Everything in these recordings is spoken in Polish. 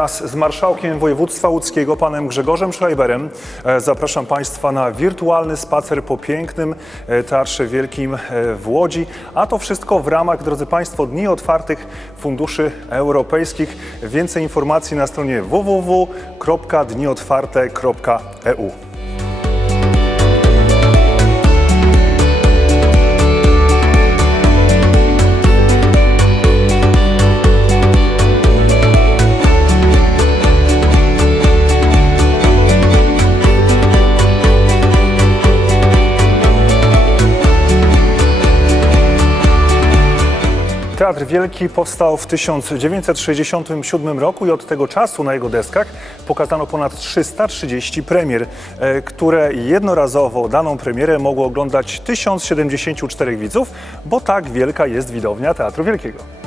Wraz z marszałkiem województwa łódzkiego, panem Grzegorzem Schreiberem, e, zapraszam państwa na wirtualny spacer po pięknym e, Teatrze Wielkim e, w Łodzi. A to wszystko w ramach, drodzy państwo, Dni Otwartych Funduszy Europejskich. Więcej informacji na stronie www.dniotwarte.eu. Teatr Wielki powstał w 1967 roku i od tego czasu na jego deskach pokazano ponad 330 premier, e, które jednorazowo daną premierę mogło oglądać 1074 widzów, bo tak wielka jest widownia Teatru Wielkiego.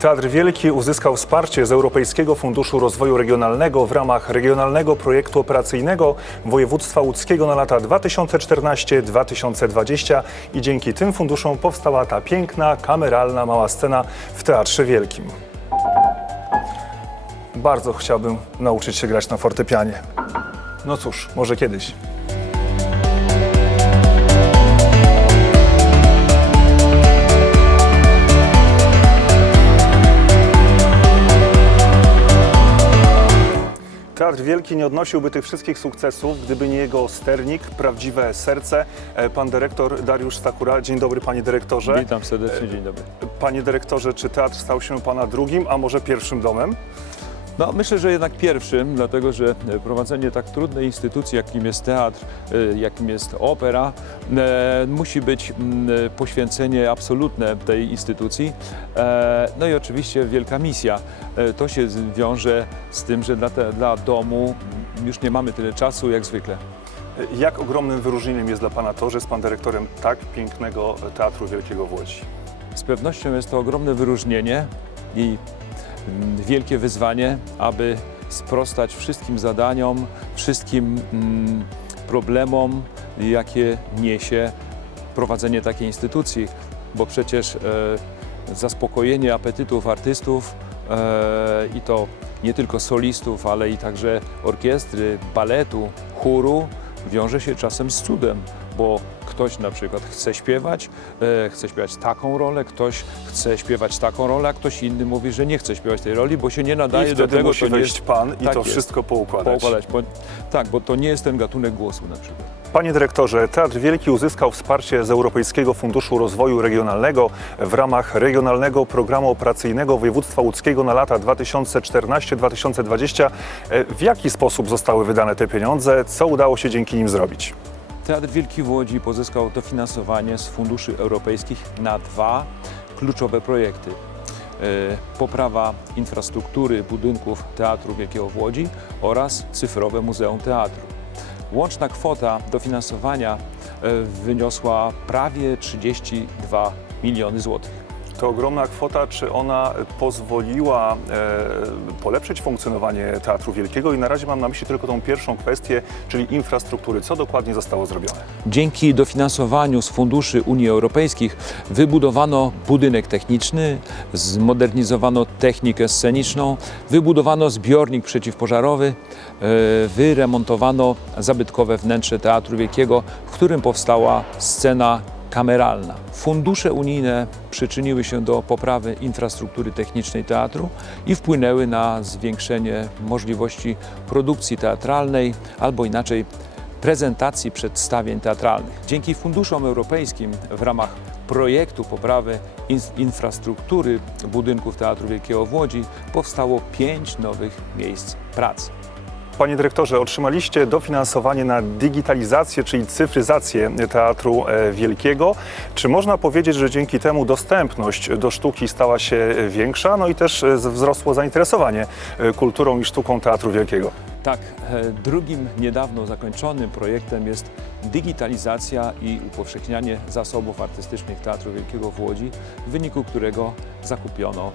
Teatr Wielki uzyskał wsparcie z Europejskiego Funduszu Rozwoju Regionalnego w ramach Regionalnego Projektu Operacyjnego Województwa Łódzkiego na lata 2014-2020 i dzięki tym funduszom powstała ta piękna, kameralna mała scena w Teatrze Wielkim. Bardzo chciałbym nauczyć się grać na fortepianie. No cóż, może kiedyś. Wielki nie odnosiłby tych wszystkich sukcesów, gdyby nie jego sternik, prawdziwe serce. E, Pan dyrektor Dariusz Stakura. Dzień dobry, panie dyrektorze. Witam serdecznie, dzień dobry. Panie dyrektorze, czy teatr stał się pana drugim, a może pierwszym domem? No, myślę, że jednak pierwszym, dlatego że e, prowadzenie tak trudnej instytucji, jakim jest teatr, e, jakim jest opera, e, musi być poświęcenie absolutne tej instytucji. No i oczywiście wielka misja. To się wiąże z tym, że dla, te, dla domu już nie mamy tyle czasu jak zwykle. Jak ogromnym wyróżnieniem jest dla pana to, że jest pan dyrektorem tak pięknego Teatru Wielkiego w Łodzi? Z pewnością jest to ogromne wyróżnienie i wielkie wyzwanie, aby sprostać wszystkim zadaniom, wszystkim mm, problemom, jakie niesie prowadzenie takiej instytucji, bo przecież e, zaspokojenie apetytów artystów e, i to nie tylko solistów, ale i także orkiestry, baletu, chóru wiąże się czasem z cudem, bo ktoś na przykład chce śpiewać, e, chce śpiewać taką rolę, ktoś chce śpiewać taką rolę, a ktoś inny mówi, że nie chce śpiewać tej roli, bo się nie nadaje I do tego, musi to nie wejść jest pan i tak to jest. wszystko poukładać. poukładać. Bo, tak, bo to nie jest ten gatunek głosu na przykład. Panie dyrektorze, Teatr Wielki uzyskał wsparcie z Europejskiego Funduszu Rozwoju Regionalnego w ramach Regionalnego Programu Operacyjnego Województwa Łódzkiego na lata 2014-2020. E, W jaki sposób zostały wydane te pieniądze? Co udało się dzięki nim zrobić? Teatr Wielki w Łodzi pozyskał dofinansowanie z funduszy europejskich na dwa kluczowe projekty. E, Poprawa infrastruktury budynków Teatru Wielkiego w Łodzi oraz cyfrowe Muzeum Teatru. Łączna kwota dofinansowania e, wyniosła prawie 32 miliony złotych. To ogromna kwota, czy ona pozwoliła e, polepszyć funkcjonowanie Teatru Wielkiego? I na razie mam na myśli tylko tą pierwszą kwestię, czyli infrastruktury. Co dokładnie zostało zrobione? Dzięki dofinansowaniu z funduszy Unii Europejskich wybudowano budynek techniczny, zmodernizowano technikę sceniczną, wybudowano zbiornik przeciwpożarowy, e, wyremontowano zabytkowe wnętrze Teatru Wielkiego, w którym powstała scena kameralna. Fundusze unijne przyczyniły się do poprawy infrastruktury technicznej teatru i wpłynęły na zwiększenie możliwości produkcji teatralnej albo inaczej prezentacji przedstawień teatralnych. Dzięki funduszom europejskim w ramach projektu poprawy in- infrastruktury budynków Teatru Wielkiego w Łodzi powstało pięć nowych miejsc pracy. Panie dyrektorze, otrzymaliście dofinansowanie na digitalizację, czyli cyfryzację Teatru e, Wielkiego. Czy można powiedzieć, że dzięki temu dostępność do sztuki stała się większa, no i też e, wzrosło zainteresowanie e, kulturą i sztuką Teatru Wielkiego? Tak, e, drugim niedawno zakończonym projektem jest digitalizacja i upowszechnianie zasobów artystycznych Teatru Wielkiego w Łodzi, w wyniku którego zakupiono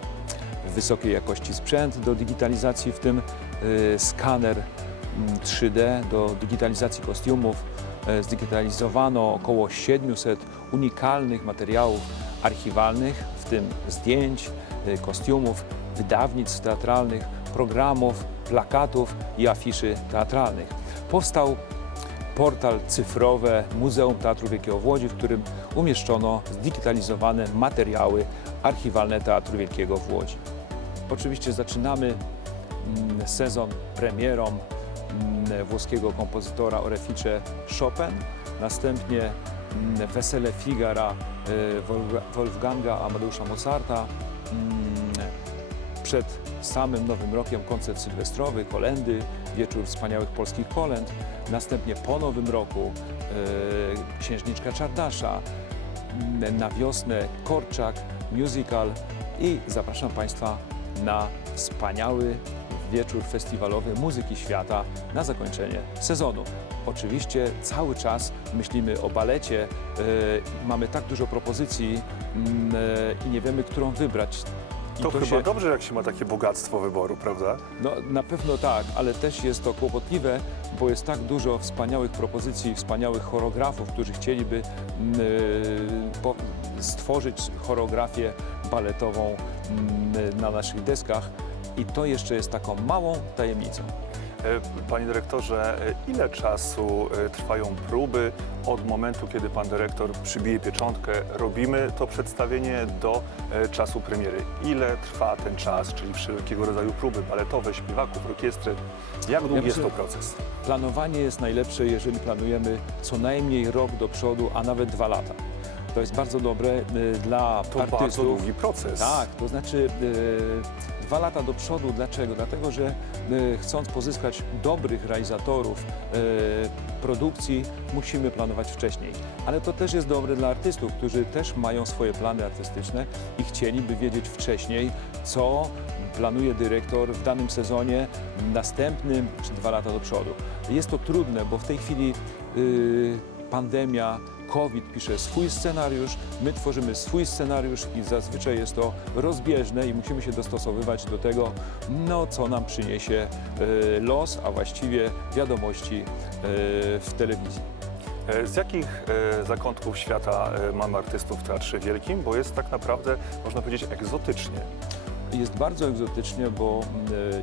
wysokiej jakości sprzęt do digitalizacji, w tym e, skaner mm, 3D do digitalizacji kostiumów. E, Zdigitalizowano około 700 unikalnych materiałów archiwalnych, w tym zdjęć, e, kostiumów, wydawnictw teatralnych, programów, plakatów i afiszy teatralnych. Powstał portal cyfrowe Muzeum Teatru Wielkiego w Łodzi, w którym umieszczono zdigitalizowane materiały archiwalne Teatru Wielkiego w Łodzi. Oczywiście zaczynamy mm, sezon premierą mm, włoskiego kompozytora Orefice Chopin, następnie mm, Wesele Figara y, Wolfga- Wolfganga Amadeusza Mozarta, przed samym Nowym Rokiem koncert sylwestrowy, kolendy, wieczór wspaniałych polskich kolęd, następnie po Nowym Roku e, Księżniczka Czardasza, na wiosnę Korczak, musical. I zapraszam Państwa na wspaniały wieczór festiwalowy muzyki świata na zakończenie sezonu. Oczywiście cały czas myślimy o balecie, e, mamy tak dużo propozycji mm, e, i nie wiemy, którą wybrać. I To, chyba się- dobrze, jak się ma takie bogactwo wyboru, prawda? no, na pewno tak, ale też jest to kłopotliwe, bo jest tak dużo wspaniałych propozycji, wspaniałych choreografów, którzy chcieliby mm, y, stworzyć choreografię baletową mm, na naszych deskach i to jeszcze jest taką małą tajemnicą. E, Panie dyrektorze, e, ile czasu e, trwają próby od momentu, kiedy pan dyrektor przybije pieczątkę, robimy to przedstawienie do czasu premiery? Ile trwa ten czas, czyli wszelkiego rodzaju próby baletowe, śpiewaków, orkiestry? Jak długi jest myślę- to proces? Planowanie jest najlepsze, jeżeli planujemy co najmniej rok do przodu, a nawet dwa lata. To jest bardzo dobre dla To bardzo artystów. długi proces. Tak, to znaczy dwa lata do przodu. Dlaczego? Dlatego, że e, chcąc pozyskać dobrych realizatorów e, produkcji, musimy planować wcześniej. Ale to też jest dobre dla artystów, którzy też mają swoje plany artystyczne i chcieliby wiedzieć wcześniej, co planuje dyrektor w danym sezonie, następnym czy dwa lata do przodu. Jest to trudne, bo w tej chwili y, pandemia, COVID pisze swój scenariusz, my tworzymy swój scenariusz i zazwyczaj jest to rozbieżne i musimy się dostosowywać do tego, no, co nam przyniesie y, los, a właściwie wiadomości y, w telewizji. E, Z jakich e, zakątków świata e, mamy artystów w Teatrze Wielkim? Bo jest tak naprawdę, można powiedzieć, egzotycznie. Jest bardzo egzotycznie, bo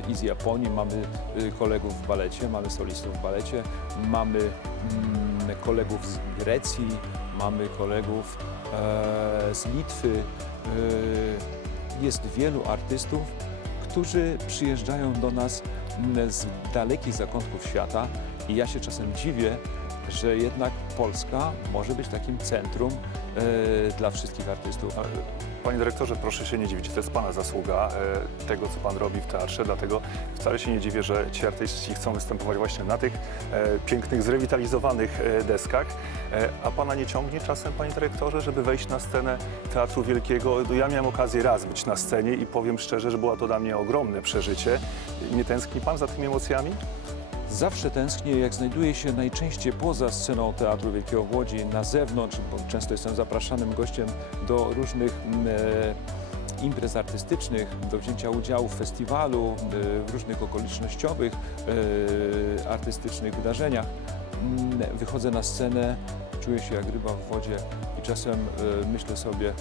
i z Japonii mamy kolegów w balecie, mamy solistów w balecie, mamy kolegów z Grecji, mamy kolegów e, z Litwy. Y, Jest wielu artystów, którzy przyjeżdżają do nas z dalekich zakątków świata i ja się czasem dziwię, że jednak Polska może być takim centrum e, dla wszystkich artystów. Panie dyrektorze, proszę się nie dziwić, to jest Pana zasługa, e, tego co Pan robi w teatrze, dlatego wcale się nie dziwię, że ci artyści chcą występować właśnie na tych e, pięknych, zrewitalizowanych e, deskach. E, a Pana nie ciągnie czasem, Panie dyrektorze, żeby wejść na scenę Teatru Wielkiego? Ja miałem okazję raz być na scenie i powiem szczerze, że było to dla mnie ogromne przeżycie. Nie tęskni Pan za tymi emocjami? Zawsze tęsknię, jak znajduję się najczęściej poza sceną Teatru Wielkiego Łodzi, na zewnątrz, bo często jestem zapraszanym gościem do różnych mm, e, imprez artystycznych, do wzięcia udziału w festiwalu, e, w różnych okolicznościowych e, artystycznych wydarzeniach. Mm, Wychodzę na scenę, czuję się jak ryba w wodzie i czasem e, myślę sobie,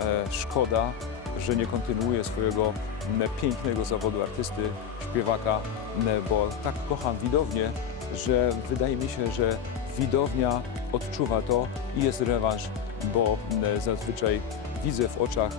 e, szkoda, że nie kontynuuję swojego m, pięknego zawodu artysty, śpiewaka, m, bo tak kocham widownię, że wydaje mi się, że widownia odczuwa to i jest rewanż, bo m, zazwyczaj widzę w oczach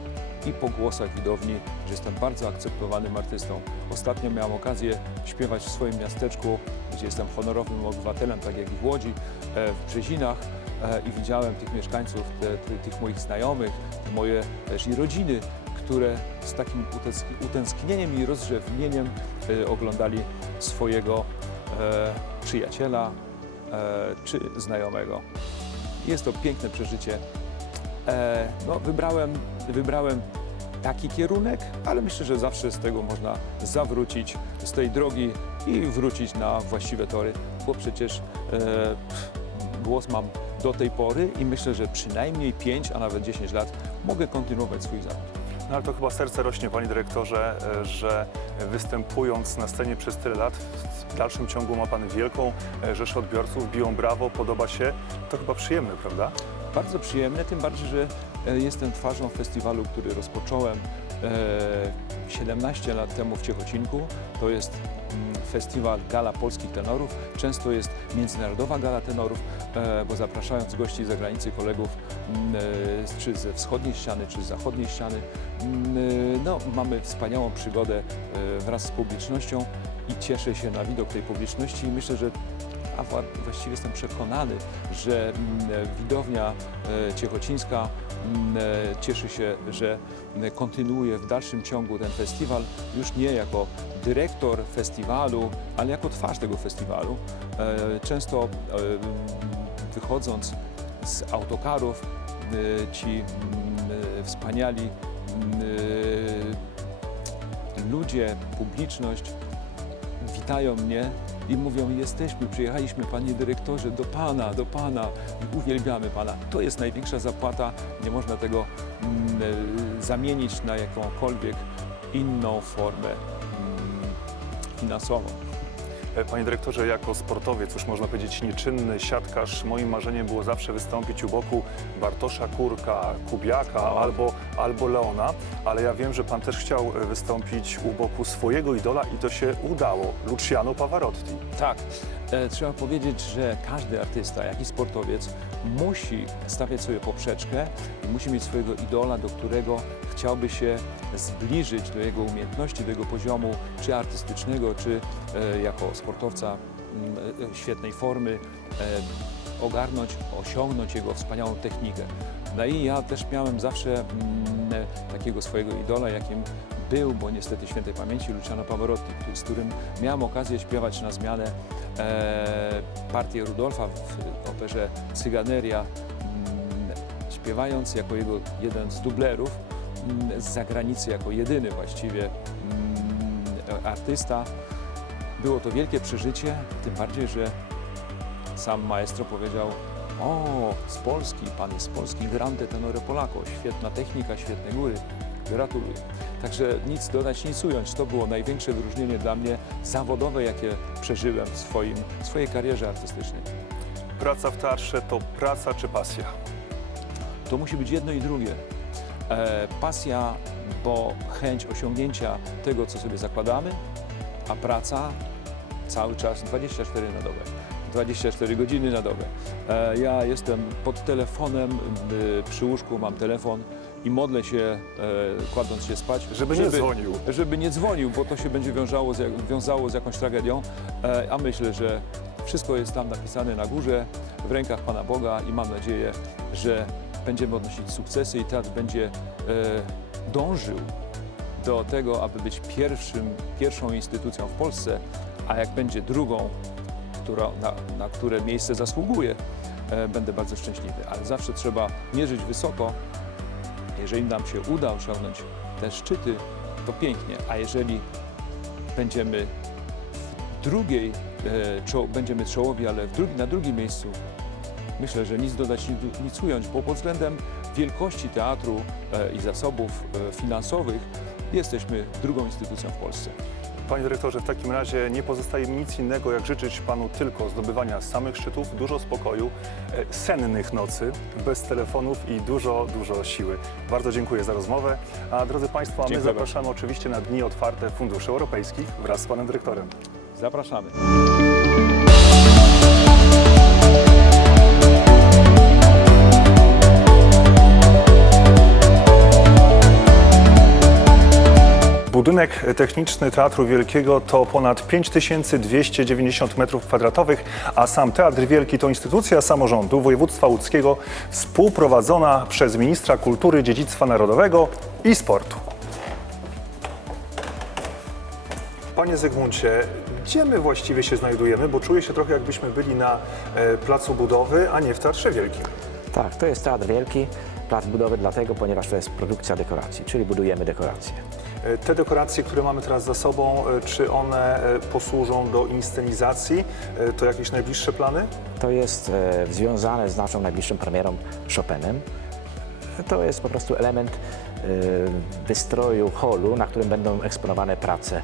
i po głosach widowni, że jestem bardzo akceptowanym artystą. Ostatnio miałem okazję śpiewać w swoim miasteczku, gdzie jestem honorowym obywatelem, tak jak i w Łodzi, e, w Brzezinach e, i widziałem tych mieszkańców, te, te, tych moich znajomych, moje też i rodziny, które z takim utęsk- utęsknieniem i rozrzewnieniem e, oglądali swojego e, przyjaciela e, czy znajomego. Jest to piękne przeżycie. No, wybrałem, wybrałem taki kierunek, ale myślę, że zawsze z tego można zawrócić, z tej drogi i wrócić na właściwe tory, bo przecież głos mam do tej pory i myślę, że przynajmniej 5, a nawet 10 lat mogę kontynuować swój zawód. No ale to chyba serce rośnie, panie dyrektorze, e, że występując na scenie przez tyle lat, w dalszym ciągu ma pan wielką e, rzeszę odbiorców, biją brawo, podoba się. To chyba przyjemne, prawda? Bardzo przyjemne, tym bardziej, że e, jestem twarzą festiwalu, który rozpocząłem e, 17 lat temu w Ciechocinku. To jest festiwal Gala Polskich Tenorów. Często jest międzynarodowa Gala Tenorów, e, bo zapraszając gości z zagranicy, kolegów, mm, e, czy ze wschodniej ściany, czy z zachodniej ściany, mm, e, no, mamy wspaniałą przygodę wraz z publicznością i cieszę się na widok tej publiczności i myślę, że a wła- właściwie jestem przekonany, że mm, widownia e, ciechocińska mm, e, cieszy się, że mm, kontynuuje w dalszym ciągu ten festiwal, już nie jako dyrektor festiwalu, ale jako twarz tego festiwalu. E, Często e, wychodząc z autokarów, e, ci e, wspaniali e, ludzie, publiczność witają mnie i mówią: Jesteśmy, przyjechaliśmy, panie dyrektorze, do pana, do pana, uwielbiamy pana. To jest największa zapłata, nie można tego mm, e, zamienić na jakąkolwiek inną formę mm, finansową. E, Panie dyrektorze, jako sportowiec, już można powiedzieć nieczynny siatkarz, moim marzeniem było zawsze wystąpić u boku Bartosza Kurka, Kubiaka albo, albo Leona, ale ja wiem, że pan też chciał e, wystąpić u boku swojego idola i to się udało, Luciano Pavarotti. Tak, trzeba powiedzieć, że każdy artysta, jak i sportowiec musi stawiać sobie poprzeczkę i musi mieć swojego idola, do którego chciałby się zbliżyć, do jego umiejętności, do jego poziomu, czy artystycznego, czy e, jako sportowca mm, e, świetnej formy, e, ogarnąć, osiągnąć jego wspaniałą technikę. No i ja też miałem zawsze mm, e, takiego swojego idola, jakim był, bo niestety świętej pamięci Luciano Pavarotti, z którym miałem okazję śpiewać na zmianę e, partię Rudolfa w operze Cyganeria, mm, śpiewając jako jego jeden z dublerów mm, z zagranicy, jako jedyny właściwie mm, artysta. Było to wielkie przeżycie, tym bardziej, że sam maestro powiedział o, z Polski, pan jest z Polski, grande tenore Polako, świetna technika, świetne góry, gratuluję. Także nic dodać, nic ująć, to było największe wyróżnienie dla mnie zawodowe, jakie przeżyłem w, swoim, w swojej karierze artystycznej. Praca w teatrze to praca czy pasja? To musi być jedno i drugie. E, pasja, bo chęć osiągnięcia tego, co sobie zakładamy, a praca cały czas 24 na dobę. 24 godziny na dobę. E, ja jestem pod telefonem, y, przy łóżku mam telefon i modlę się, e, kładąc się spać, Żeby nie dzwonił. żeby nie dzwonił, bo to się będzie wiązało z, jak- wiązało z jakąś tragedią, e, a myślę, że wszystko jest tam napisane na górze, w rękach Pana Boga i mam nadzieję, że będziemy odnosić sukcesy i teatr będzie e, dążył do tego, aby być pierwszym, pierwszą instytucją w Polsce, a jak będzie drugą, która, na, na które miejsce zasługuje, e, będę bardzo szczęśliwy. Ale zawsze trzeba mierzyć wysoko, jeżeli nam się uda osiągnąć te szczyty, to pięknie, a jeżeli będziemy w drugiej, e, czo, będziemy czołowi, ale drugi, na drugim miejscu, myślę, że nic dodać, nic- nic ująć, bo pod względem wielkości teatru e, i zasobów e, finansowych jesteśmy drugą instytucją w Polsce. Panie dyrektorze, w takim razie nie pozostaje mi nic innego, jak życzyć panu tylko zdobywania samych szczytów, dużo spokoju, e, sennych nocy, bez telefonów i dużo, dużo siły. Bardzo dziękuję za rozmowę. A drodzy Państwo, a my Dziękuję zapraszamy oczywiście na Dni Otwarte Funduszy Europejskich wraz z panem dyrektorem. Zapraszamy. Budynek techniczny Teatru Wielkiego to ponad 5290 m2, a sam Teatr Wielki to instytucja samorządu województwa łódzkiego współprowadzona przez ministra kultury, dziedzictwa narodowego i sportu. Panie Zygmuncie, gdzie my właściwie się znajdujemy? Bo czuję się trochę jakbyśmy byli na e, placu budowy, a nie w Teatrze Wielkim. Tak, to jest Teatr Wielki. Plac budowy dlatego, ponieważ to jest produkcja dekoracji, czyli budujemy dekoracje. E, Te dekoracje, które mamy teraz za sobą, e, czy one e, posłużą do inscenizacji? To jakieś najbliższe plany? To jest związane z naszą najbliższą premierą Chopinem. To jest po prostu element wystroju holu, na którym będą eksponowane prace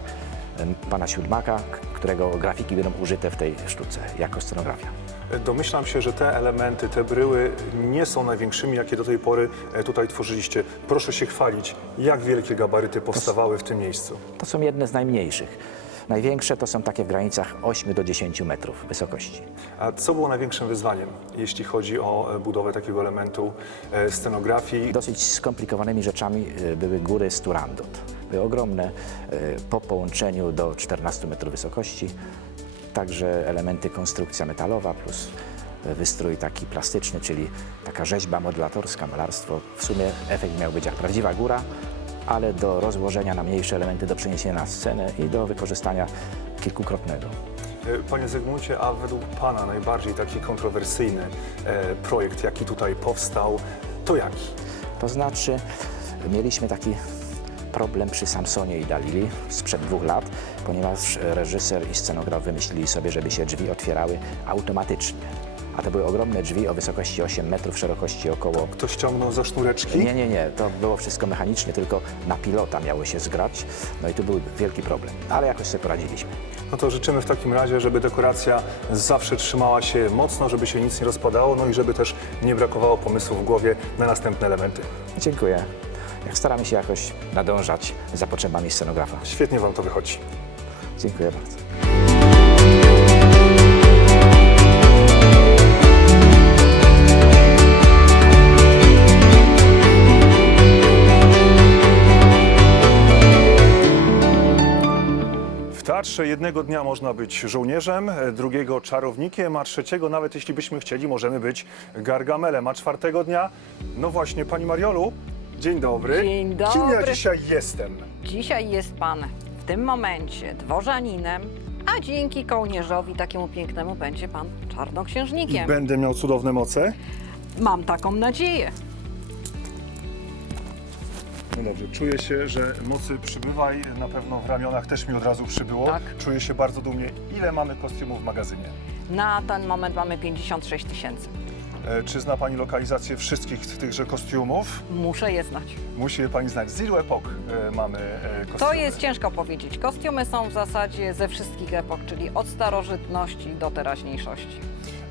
pana Siódmaka, którego grafiki będą użyte w tej sztuce jako scenografia. Domyślam się, że te elementy, te bryły nie są największymi, jakie do tej pory e, tutaj tworzyliście. Proszę się chwalić, jak wielkie gabaryty powstawały w tym miejscu. To są jedne z najmniejszych. Największe to są takie w granicach 8 do 10 metrów wysokości. A co było największym wyzwaniem, jeśli chodzi o e, budowę takiego elementu e, scenografii? Dosyć skomplikowanymi rzeczami były góry z Turandot. Były ogromne, po połączeniu do 14 metrów wysokości. Także elementy konstrukcja metalowa plus y, wystrój taki plastyczny, czyli taka rzeźba modelatorska, malarstwo. W sumie efekt miał być jak prawdziwa góra, ale do rozłożenia na mniejsze elementy, do przeniesienia na scenę i do wykorzystania kilkukrotnego. E, Panie Zygmuncie, a według Pana najbardziej taki kontrowersyjny e, projekt, jaki tutaj powstał, to jaki? To znaczy, mieliśmy taki problem przy Samsonie i Dalili sprzed dwóch lat, ponieważ reżyser i scenograf wymyślili sobie, żeby się drzwi otwierały automatycznie. A to były ogromne drzwi o wysokości 8 metrów, szerokości około. Kto ściągnął za sznureczki? Nie, nie, nie, to było wszystko mechanicznie, tylko na pilota miało się zgrać. No i tu był wielki problem, ale jakoś sobie poradziliśmy. No to życzymy w takim razie, żeby dekoracja zawsze trzymała się mocno, żeby się nic nie rozpadało, no i żeby też nie brakowało pomysłu w głowie na następne elementy. Dziękuję. Staramy się jakoś nadążać za potrzebami scenografa. Świetnie Wam to wychodzi. Dziękuję bardzo. W teatrze jednego dnia można być żołnierzem, drugiego czarownikiem, a trzeciego, nawet jeśli byśmy chcieli, możemy być gargamelem. A czwartego dnia, no właśnie, Pani Mariolu, dzień dobry. Dzień Kim ja dobry. dzisiaj jestem? Dzisiaj jest pan w tym momencie dworzaninem, a dzięki kołnierzowi takiemu pięknemu będzie pan czarnoksiężnikiem. Będę miał cudowne moce? Mam taką nadzieję. No dobrze, czuję się, że mocy przybywa i na pewno w ramionach też mi od razu przybyło. Tak. Czuję się bardzo dumnie. Ile mamy kostiumów w magazynie? Na ten moment mamy 56 tysięcy. E, Czy zna Pani lokalizację wszystkich tychże kostiumów? Muszę je znać. Musi je Pani znać. Z ilu epok e, mamy e, kostiumy? To jest ciężko powiedzieć. Kostiumy są w zasadzie ze wszystkich epok, czyli od starożytności do teraźniejszości.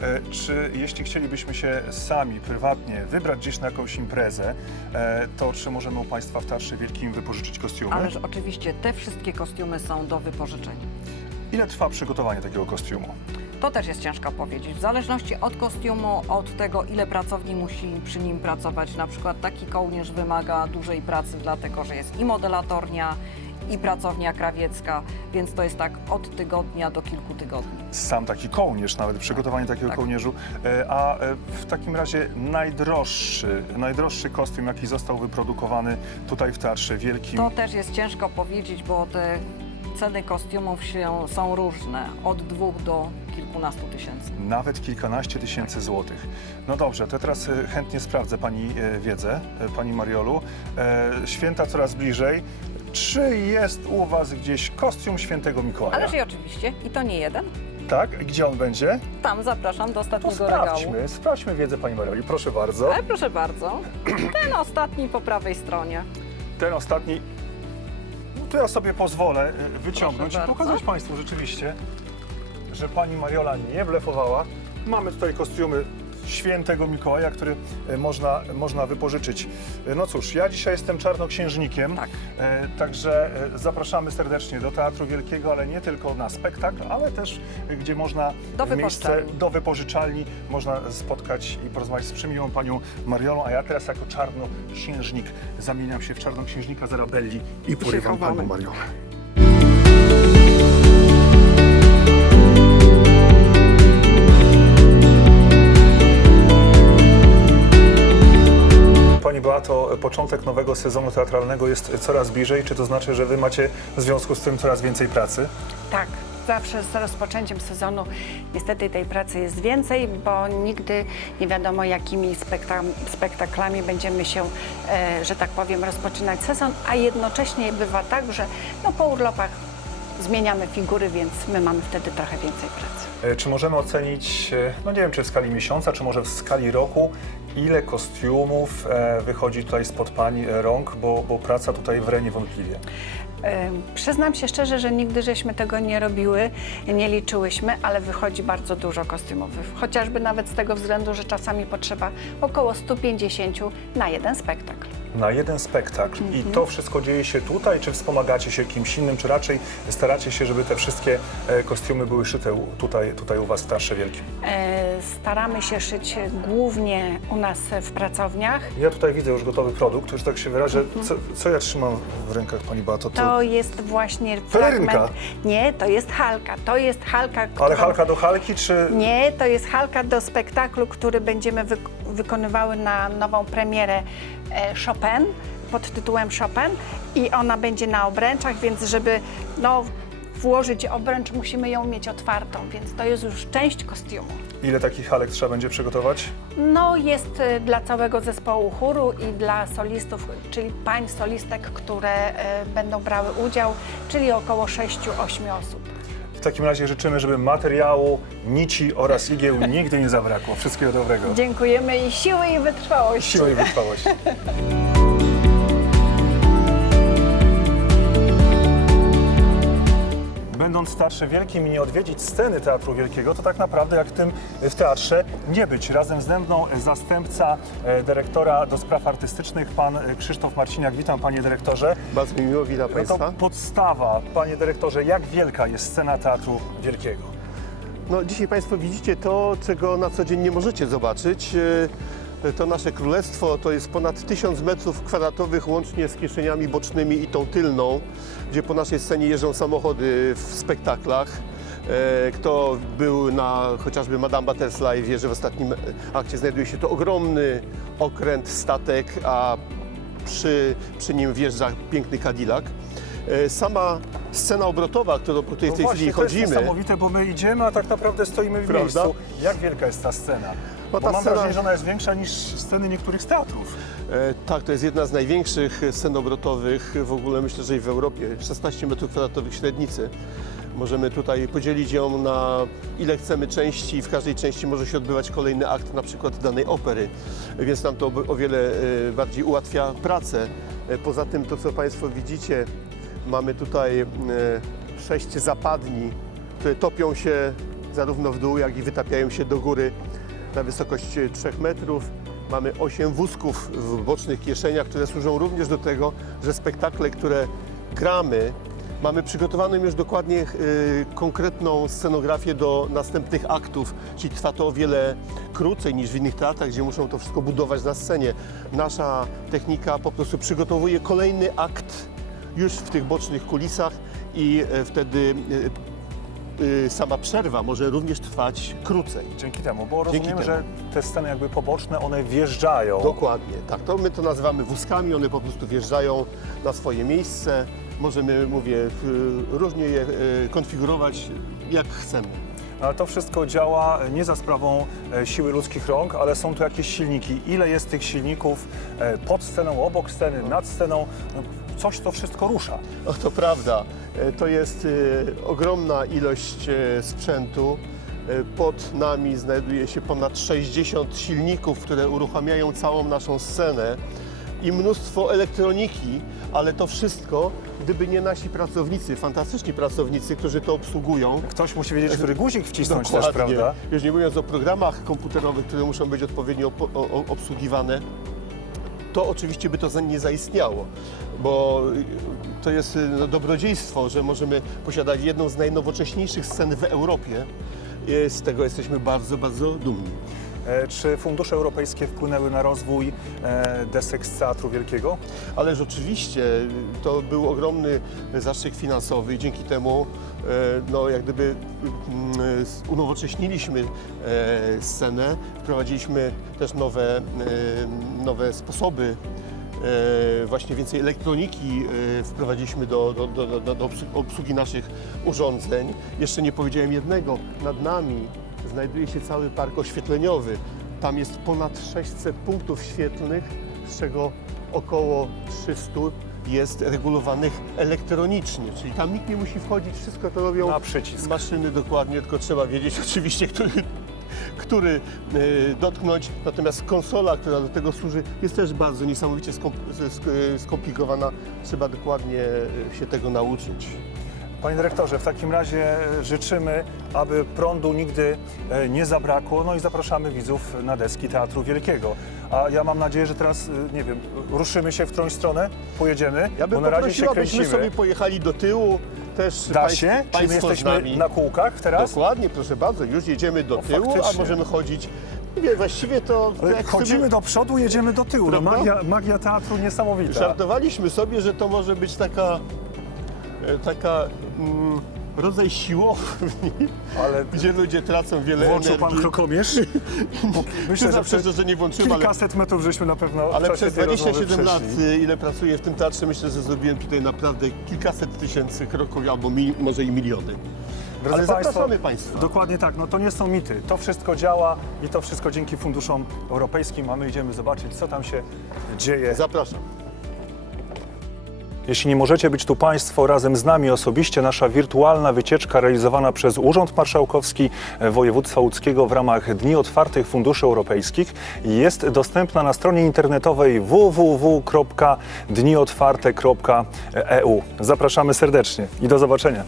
E, Czy jeśli chcielibyśmy się sami, prywatnie wybrać gdzieś na jakąś imprezę, e, to czy możemy u Państwa w Teatrze Wielkim wypożyczyć kostiumy? Ależ oczywiście te wszystkie kostiumy są do wypożyczenia. Ile trwa przygotowanie takiego kostiumu? To też jest ciężko powiedzieć. W zależności od kostiumu, od tego, ile pracowni musi przy nim pracować. Na przykład taki kołnierz wymaga dużej pracy, dlatego że jest i modelatornia, i pracownia krawiecka, więc to jest tak od tygodnia do kilku tygodni. Sam taki kołnierz, nawet przygotowanie takiego tak. kołnierzu. E, A e, w takim razie najdroższy, najdroższy kostium, jaki został wyprodukowany tutaj w Teatrze Wielkim. To też jest ciężko powiedzieć, bo te ceny kostiumów się, są różne, od dwóch do kilkunastu tysięcy. Nawet kilkanaście tysięcy złotych. No dobrze, to teraz e, chętnie sprawdzę Pani e, wiedzę, e, Pani Mariolu. E, Święta coraz bliżej. Czy jest u Was gdzieś kostium świętego Mikołaja? Ależ i oczywiście, i to nie jeden. Tak? Gdzie on będzie? Tam zapraszam do To ostatniego regału. sprawdźmy, sprawdźmy wiedzę Pani Marioli, proszę bardzo. Ale proszę bardzo, ten ostatni po prawej stronie. Ten ostatni, to ja sobie pozwolę e, wyciągnąć i Proszę pokazać. Państwu rzeczywiście, że Pani Mariola nie blefowała. Mamy tutaj kostiumy świętego Mikołaja, który e, można, można wypożyczyć. E, No cóż, ja dzisiaj jestem czarnoksiężnikiem, Tak. e, także zapraszamy serdecznie do Teatru Wielkiego, ale nie tylko na spektakl, ale też gdzie można Do miejsce do wypożyczalni można spotkać i porozmawiać z przemiłą panią Mariolą, a ja teraz jako czarnoksiężnik zamieniam się w czarnoksiężnika z Arabelli i porywam panią Mariolę. Beato, początek nowego sezonu teatralnego jest coraz bliżej. Czy to znaczy, że Wy macie w związku z tym coraz więcej pracy? Tak, zawsze z rozpoczęciem sezonu niestety tej pracy jest więcej, bo nigdy nie wiadomo jakimi spekta spektaklami będziemy się, e, że tak powiem, rozpoczynać sezon, a jednocześnie bywa tak, że no, po urlopach zmieniamy figury, więc my mamy wtedy trochę więcej pracy. E, Czy możemy ocenić, e, no nie wiem, czy w skali miesiąca, czy może w skali roku, ile kostiumów e, wychodzi tutaj spod Pań e, rąk, bo, bo praca tutaj wre niewątpliwie. Przyznam się szczerze, że nigdy żeśmy tego nie robiły, nie liczyłyśmy, ale wychodzi bardzo dużo kostiumów. Chociażby nawet z tego względu, że czasami potrzeba około 150 na jeden spektakl. Na jeden spektakl. I to wszystko dzieje się tutaj, czy wspomagacie się kimś innym, czy raczej staracie się, żeby te wszystkie e, kostiumy były szyte u- tutaj, tutaj u Was w Teatrze Wielkim? E, Staramy się szyć głównie u nas w pracowniach. Ja tutaj widzę już gotowy produkt, już tak się wyrażę. Co, co ja trzymam w rękach, Pani Beato? To, To jest właśnie Pelerynka. fragment. Nie, to jest halka. To jest halka, ale którą- halka do halki, czy... Nie, to jest halka do spektaklu, który będziemy wyk- wykonywały na nową premierę Chopin pod tytułem Chopin i ona będzie na obręczach, więc żeby no, włożyć obręcz, musimy ją mieć otwartą, więc to jest już część kostiumu. Ile takich halek trzeba będzie przygotować? No, jest e, dla całego zespołu chóru i dla solistów, czyli pań solistek, które e, będą brały udział, czyli około 6-8 osób. W takim razie życzymy, żeby materiału, nici oraz igieł nigdy nie zabrakło. Wszystkiego dobrego. Dziękujemy i siły i wytrwałości. Siły i wytrwałości. Będąc w Teatrze Wielkim i nie odwiedzić sceny Teatru Wielkiego, to tak naprawdę jak w tym w teatrze nie być. Razem ze mną zastępca e, dyrektora do spraw artystycznych, pan e, Krzysztof Marciniak. Witam panie dyrektorze. Bardzo mi miło, witam No Państwa. to podstawa, panie dyrektorze, jak wielka jest scena Teatru Wielkiego? No, dzisiaj Państwo widzicie to, czego na co dzień nie możecie zobaczyć. To nasze królestwo to jest ponad 1000 metrów kwadratowych łącznie z kieszeniami bocznymi i tą tylną, gdzie po naszej scenie jeżdżą samochody w spektaklach. E, Kto był na chociażby Madame Butterfly wie, że w ostatnim akcie znajduje się to ogromny okręt, statek, a przy, przy nim wjeżdża piękny Cadillac. E, Sama scena obrotowa, którą po tej, No w tej właśnie, chwili to jest chodzimy, niesamowite, bo my idziemy, a tak naprawdę stoimy w Prawda? miejscu. Jak wielka jest ta scena? Bo ta mam scena- wrażenie, że ona jest większa niż sceny niektórych z teatrów. E, Tak, to jest jedna z największych scen obrotowych w ogóle, myślę, że i w Europie. 16 metrów kwadratowych średnicy. Możemy tutaj podzielić ją na ile chcemy części i w każdej części może się odbywać kolejny akt na przykład danej opery, więc nam to o- o wiele e, bardziej ułatwia pracę. E, Poza tym to, co Państwo widzicie, mamy tutaj e, sześć zapadni, które topią się zarówno w dół, jak i wytapiają się do góry na wysokość 3 metrów. Mamy 8 wózków w bocznych kieszeniach, które służą również do tego, że spektakle, które gramy, mamy przygotowaną już dokładnie y, konkretną scenografię do następnych aktów, czyli trwa to o wiele krócej niż w innych teatrach, gdzie muszą to wszystko budować na scenie. Nasza technika po prostu przygotowuje kolejny akt już w tych bocznych kulisach i e, wtedy y, y, sama przerwa może również trwać krócej. Dzięki temu, bo Dzięki rozumiemy, temu. że te sceny jakby poboczne, one wjeżdżają. Dokładnie, tak. To my to nazywamy wózkami, one po prostu wjeżdżają na swoje miejsce. Możemy, mówię, y, różnie je y, konfigurować jak chcemy. To wszystko działa nie za sprawą e, siły ludzkich rąk, ale są tu jakieś silniki. Ile jest tych silników e, pod sceną, obok sceny, nad sceną? No, Coś to wszystko rusza. No to prawda, E, to jest ogromna ilość sprzętu. Pod nami znajduje się ponad 60 silników, które uruchamiają całą naszą scenę i mnóstwo elektroniki, ale to wszystko, gdyby nie nasi pracownicy, fantastyczni pracownicy, którzy to obsługują, Ktoś musi wiedzieć, który guzik wcisnąć też, Dokładnie. prawda? Już nie mówiąc o programach komputerowych, które muszą być odpowiednio obsługiwane, to oczywiście by to nie zaistniało, bo y, to jest y, no, dobrodziejstwo, że możemy posiadać jedną z najnowocześniejszych scen w Europie. I Z tego jesteśmy bardzo, bardzo dumni. E, Czy fundusze europejskie wpłynęły na rozwój e, desek z Teatru Wielkiego? Ależ oczywiście to był ogromny zastrzyk finansowy i dzięki temu e, no, jak gdyby mm, unowocześniliśmy scenę, wprowadziliśmy też nowe, nowe sposoby e, właśnie więcej elektroniki e, wprowadziliśmy do, do, do, do, do obsłu- obsługi naszych urządzeń. Jeszcze nie powiedziałem jednego, nad nami znajduje się cały park oświetleniowy. Tam jest ponad 600 punktów świetlnych, z czego około 300 jest regulowanych elektronicznie, czyli tam nikt nie musi wchodzić, wszystko to robią Na przycisk. maszyny dokładnie, tylko trzeba wiedzieć oczywiście, który, który e, dotknąć. Natomiast konsola, która do tego służy, jest też bardzo niesamowicie skom, sk- skomplikowana. Trzeba dokładnie e, się tego nauczyć. Panie dyrektorze, w takim razie e, życzymy, aby prądu nigdy e, nie zabrakło, no i zapraszamy widzów na deski Teatru Wielkiego. A ja mam nadzieję, że teraz, e, nie wiem, ruszymy się w którąś stronę, pojedziemy, Ja bym bo na razie poprosił, się abyśmy kręcimy. sobie pojechali do tyłu. Też Da państw- się? Czy my państwo z jesteśmy nami. na kółkach teraz? Dokładnie, proszę bardzo, już jedziemy do tyłu, a faktycznie. możemy chodzić. Nie, właściwie to Ale jak Chodzimy sobie do przodu, jedziemy do tyłu. No, Prawda? magia, magia teatru niesamowita. żartowaliśmy sobie, że to może być taka, taka mm, rodzaj siłowni, Ale gdzie ludzie tracą wiele włączył pan energii. krokomierz? Myślę, że przez że nie włączyłem, ale, kilkaset metrów żeśmy na pewno w ale czasie przez tej rozmowy 27 lat, przeszli. y, ile pracuję w tym teatrze, myślę, że zrobiłem tutaj naprawdę kilkaset tysięcy kroków, albo mi, może i miliony. Drodzy Ale zapraszamy Państwa. Dokładnie tak, no to nie są mity. To wszystko działa i to wszystko dzięki funduszom europejskim, a my idziemy zobaczyć, co tam się dzieje. Zapraszam. Jeśli nie możecie być tu Państwo razem z nami osobiście, nasza wirtualna wycieczka realizowana przez Urząd Marszałkowski Województwa Łódzkiego w ramach Dni Otwartych Funduszy Europejskich jest dostępna na stronie internetowej www.dniotwarte.eu. Zapraszamy serdecznie i do zobaczenia.